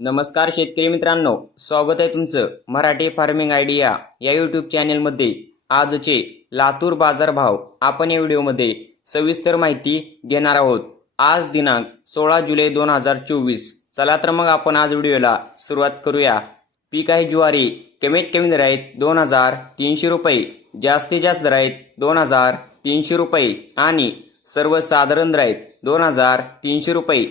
नमस्कार शेतकरी मित्रांनो स्वागत आहे तुमचं मराठी फार्मिंग आयडिया या यूट्यूब चॅनेलमध्ये आजचे लातूर बाजारभाव आपण या व्हिडिओमध्ये सविस्तर माहिती घेणार आहोत. आज दिनांक सोळा जुलै दोन हजार चोवीस. चला तर मग आपण आज व्हिडिओला सुरुवात करूया. पीक आहे ज्वारी कमीत कमी दर आहेत दोन हजार तीनशे रुपये जास्तीत जास्त दर आहेत दोन हजार तीनशे रुपये आणि सर्वसाधारण दर आहेत दोन हजार तीनशे रुपये.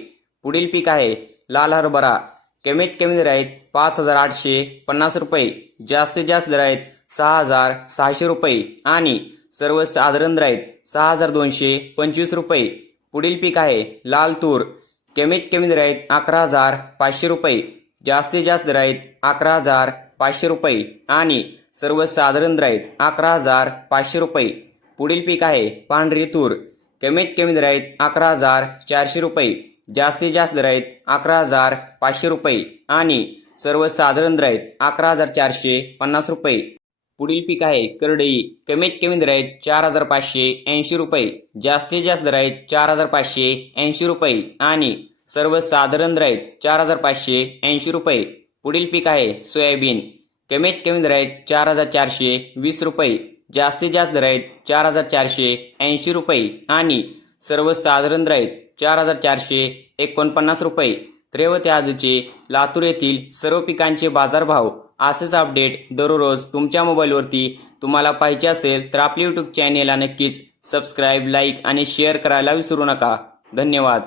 पुढील पीक आहे लाल हरभरा कमीत कमी दर आहेत पाच हजार आठशे पन्नास रुपये जास्तीत जास्त दर आहेत सहा हजार सहाशे रुपये आणि सर्वसाधारण दर आहेत सहा हजार दोनशे पंचवीस रुपये. पुढील पीक आहे लाल तूर कमीत कमी दर आहेत अकरा हजार पाचशे रुपये जास्तीत जास्त दर आहेत अकरा हजार पाचशे रुपये आणि सर्वसाधारण दर आहेत अकरा हजार पाचशे रुपये. पुढील पीक आहे पांढरी तूर. कमीत कमी दर आहेत अकरा हजार चारशे रुपये. जास्तीत जास्त दर आहेत अकरा हजार पाचशे रुपये आणि सर्वसाधारण दर आहेत अकरा हजार चारशे पन्नास रुपये. पुढील पीक आहे करडई. कमीत कमी दर आहेत चार हजार पाचशे ऐंशी रुपये. जास्तीत जास्त दर आहेत चार हजार पाचशे ऐंशी रुपये आणि सर्वसाधारण दर आहेत चार हजार पाचशे ऐंशी रुपये. पुढील पीक आहे सोयाबीन. कमीत कमी दर आहेत चार हजार चारशे वीस रुपये. जास्तीत जास्त दर आहेत चार हजार चारशे ऐंशी रुपये आणि सर्वसाधारण राहील चार हजार चारशे एकोणपन्नास रुपये. त्रेवते आजचे लातूर येथील सर्व पिकांचे बाजारभाव असेच अपडेट दररोज तुमच्या मोबाईलवरती तुम्हाला पाहिजे असेल तर आपल्या यूट्यूब चॅनेलला नक्कीच सबस्क्राईब लाईक आणि शेअर करायला विसरू नका. धन्यवाद.